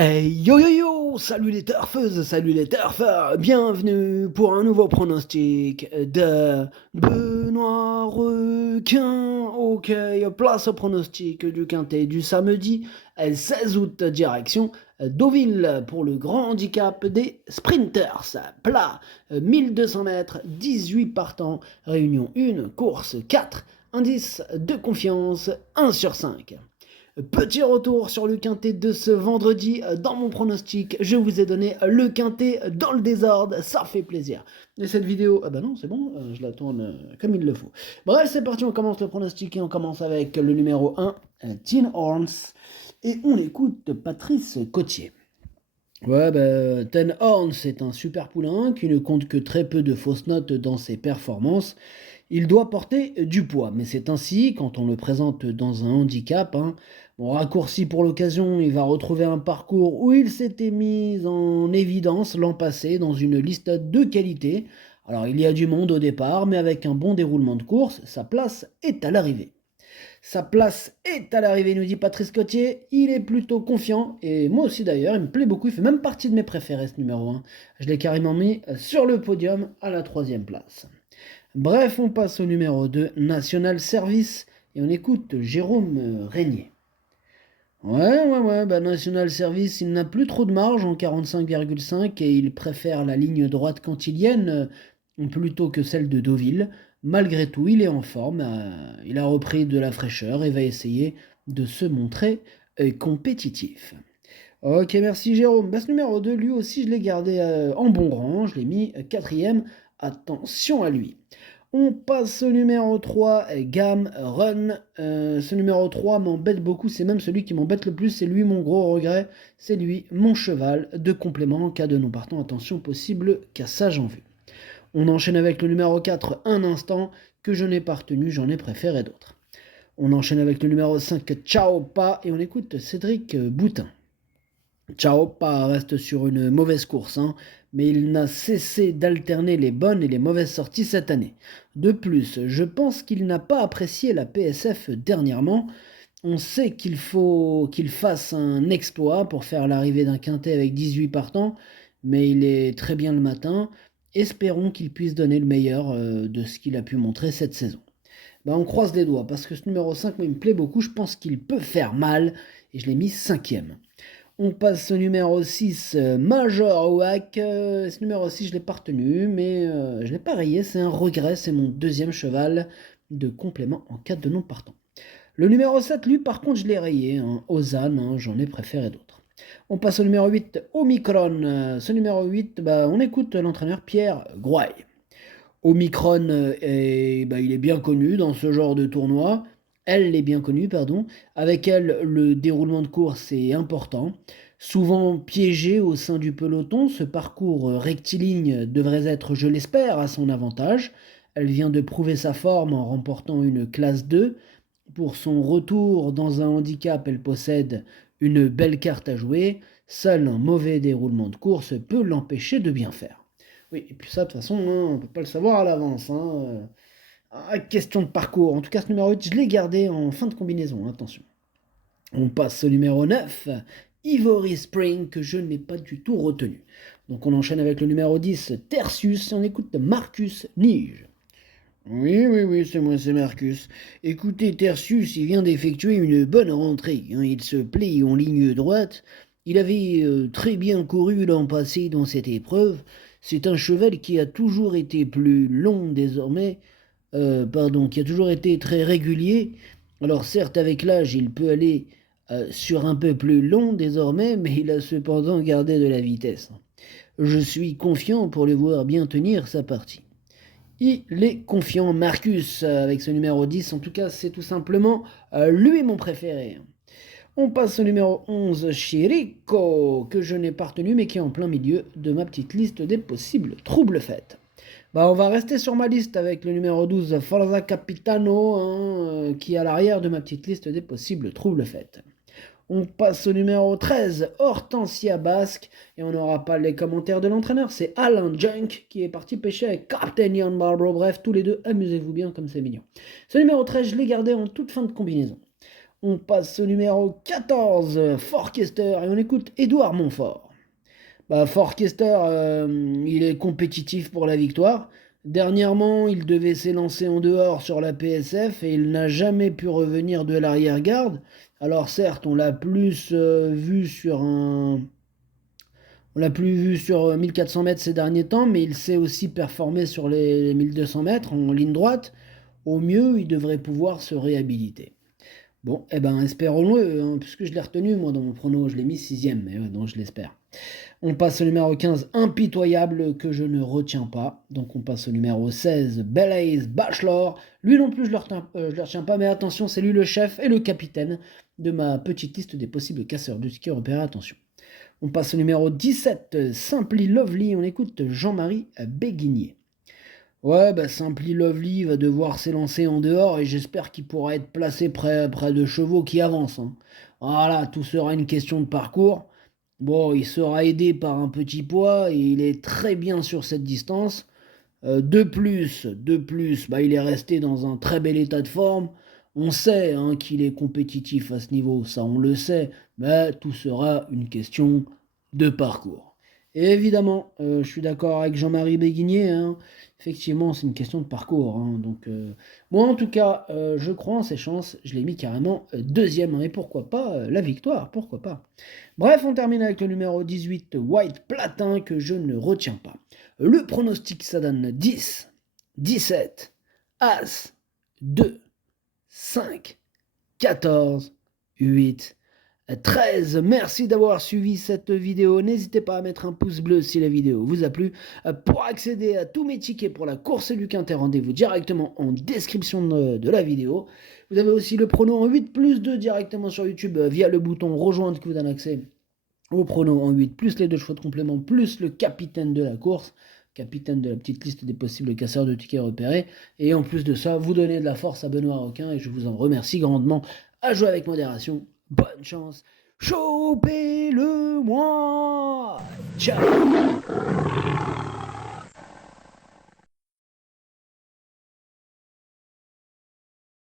Hey yo yo yo! Salut les turfeuses, salut les turfeurs! Bienvenue pour un nouveau pronostic de Benoît Requin. Ok, place au pronostic du quintet du samedi 16 août, direction Deauville pour le grand handicap des sprinters. Plat, 1200 mètres, 18 partants, réunion 1, course 4, indice de confiance 1 sur 5. Petit retour sur le quintet de ce vendredi. Dans mon pronostic, je vous ai donné le quintet dans le désordre. Ça fait plaisir. Et cette vidéo, ah bah non, c'est bon, je la tourne comme il le faut. Bref, c'est parti, on commence le pronostic et on commence avec le numéro 1, Tin Horns. Et on écoute Patrice Cotier. Ouais, Ten Horns est un super poulain qui ne compte que très peu de fausses notes dans ses performances. Il doit porter du poids, mais c'est ainsi quand on le présente dans un handicap. Bon, raccourci pour l'occasion, il va retrouver un parcours où il s'était mis en évidence l'an passé dans une liste de qualité. Alors il y a du monde au départ, mais avec un bon déroulement de course, sa place est à l'arrivée. Sa place est à l'arrivée, nous dit Patrice Cotier. Il est plutôt confiant, et moi aussi d'ailleurs, il me plaît beaucoup. Il fait même partie de mes préférés, ce numéro 1. Je l'ai carrément mis sur le podium à la 3e place. Bref, on passe au numéro 2, National Service, et on écoute Jérôme Régnier. Ouais, National Service, il n'a plus trop de marge en 45,5 et il préfère la ligne droite cantilienne plutôt que celle de Deauville. Malgré tout, il est en forme, il a repris de la fraîcheur et va essayer de se montrer compétitif. Ok, merci Jérôme. Ce numéro 2, lui aussi, je l'ai gardé en bon rang, je l'ai mis 4e. Attention à lui. On passe au numéro 3, Gam Run. Ce numéro 3 m'embête beaucoup, c'est même celui qui m'embête le plus, c'est lui mon gros regret, c'est lui mon cheval de complément en cas de non partant. Attention, possible cassage en vue. On enchaîne avec le numéro 4, un instant, que je n'ai pas retenu, j'en ai préféré d'autres. On enchaîne avec le numéro 5, Ciao Pa, et on écoute Cédric Boutin. Ciao Pa reste sur une mauvaise course, mais il n'a cessé d'alterner les bonnes et les mauvaises sorties cette année. De plus, je pense qu'il n'a pas apprécié la PSF dernièrement. On sait qu'il faut qu'il fasse un exploit pour faire l'arrivée d'un quintet avec 18 partants, mais il est très bien le matin. Espérons qu'il puisse donner le meilleur de ce qu'il a pu montrer cette saison. On croise les doigts, parce que ce numéro 5, moi, il me plaît beaucoup, je pense qu'il peut faire mal, et je l'ai mis 5e. On passe au numéro 6, Major Wack. Ce numéro 6, je ne l'ai pas retenu, mais je ne l'ai pas rayé. C'est un regret, c'est mon 2e cheval de complément en cas de non partant. Le numéro 7, lui, par contre, je l'ai rayé. Ozan, j'en ai préféré d'autres. On passe au numéro 8, Omicron. Ce numéro 8, on écoute l'entraîneur Pierre Grouay. Omicron, il est bien connu dans ce genre de tournoi. Elle est bien connue, pardon. Avec elle, le déroulement de course est important. Souvent piégé au sein du peloton, ce parcours rectiligne devrait être, je l'espère, à son avantage. Elle vient de prouver sa forme en remportant une classe 2. Pour son retour dans un handicap, elle possède une belle carte à jouer. Seul un mauvais déroulement de course peut l'empêcher de bien faire. Oui, et puis ça, de toute façon, on ne peut pas le savoir à l'avance. Question de parcours. En tout cas, ce numéro 8, je l'ai gardé en fin de combinaison, attention. On passe au numéro 9, Ivory Spring, que je n'ai pas du tout retenu. Donc on enchaîne avec le numéro 10, Tertius, et on écoute Marcus Nige. Oui, c'est moi, c'est Marcus. Écoutez, Tertius, il vient d'effectuer une bonne rentrée. Il se plaît en ligne droite. Il avait très bien couru l'an passé dans cette épreuve. C'est un cheval qui a toujours été plus long désormais, qui a toujours été très régulier. Alors certes, avec l'âge, il peut aller sur un peu plus long désormais, mais il a cependant gardé de la vitesse. Je suis confiant pour le voir bien tenir sa partie. Il est confiant, Marcus, avec ce numéro 10. En tout cas, c'est tout simplement lui mon préféré. On passe au numéro 11, Chirico, que je n'ai pas retenu, mais qui est en plein milieu de ma petite liste des possibles troubles faites. On va rester sur ma liste avec le numéro 12, Forza Capitano, qui est à l'arrière de ma petite liste des possibles troubles faites. On passe au numéro 13, Hortensia Basque, et on n'aura pas les commentaires de l'entraîneur, c'est Alain Junk qui est parti pêcher avec Captain Ian Barbro. Bref, tous les deux, amusez-vous bien comme c'est mignon. Ce numéro 13, je l'ai gardé en toute fin de combinaison. On passe au numéro 14, Forchester, et on écoute Édouard Montfort. Bah, Forchester, il est compétitif pour la victoire. Dernièrement, il devait s'élancer en dehors sur la PSF et il n'a jamais pu revenir de l'arrière-garde. Alors certes, on l'a plus vu sur 1400 mètres ces derniers temps, mais il sait aussi performer sur les 1200 mètres en ligne droite. Au mieux, il devrait pouvoir se réhabiliter. Bon, eh ben espérons-le, hein, puisque je l'ai retenu, moi, dans mon prono, je l'ai mis sixième, mais ouais, donc je l'espère. On passe au numéro 15, Impitoyable, que je ne retiens pas. Donc on passe au numéro 16, Blaze Bachelor. Lui non plus, je le retiens pas, mais attention, c'est lui le chef et le capitaine de ma petite liste des possibles casseurs de tickets repérés, attention. On passe au numéro 17, Simply Lovely, on écoute Jean-Marie Béguigné. Ouais, bah Simply Lovely va devoir s'élancer en dehors et j'espère qu'il pourra être placé près de chevaux qui avancent, hein. Voilà, tout sera une question de parcours. Bon, il sera aidé par un petit poids et il est très bien sur cette distance. De plus, bah, il est resté dans un très bel état de forme. On sait, hein, qu'il est compétitif à ce niveau, ça on le sait, mais tout sera une question de parcours. Et évidemment, je suis d'accord avec Jean-Marie Béguigné, hein, effectivement c'est une question de parcours, hein, donc moi en tout cas, je crois en ses chances, je l'ai mis carrément deuxième, hein, et pourquoi pas la victoire, pourquoi pas. Bref, on termine avec le numéro 18, White Platin, que je ne retiens pas. Le pronostic, ça donne 10, 17, As, 2, 5, 14, 8, 13. Merci d'avoir suivi cette vidéo. N'hésitez pas à mettre un pouce bleu si la vidéo vous a plu. Pour accéder à tous mes tickets pour la course du Quintet, rendez-vous directement en description de la vidéo. Vous avez aussi le prono en 8+2 directement sur YouTube via le bouton rejoindre qui vous donne accès au prono en 8, plus les deux chevaux de complément, plus le capitaine de la course, capitaine de la petite liste des possibles casseurs de tickets repérés. Et en plus de ça, vous donnez de la force à Benoît Roquin et je vous en remercie grandement. À jouer avec modération. Bonne chance. Chopez-le-moi. Ciao.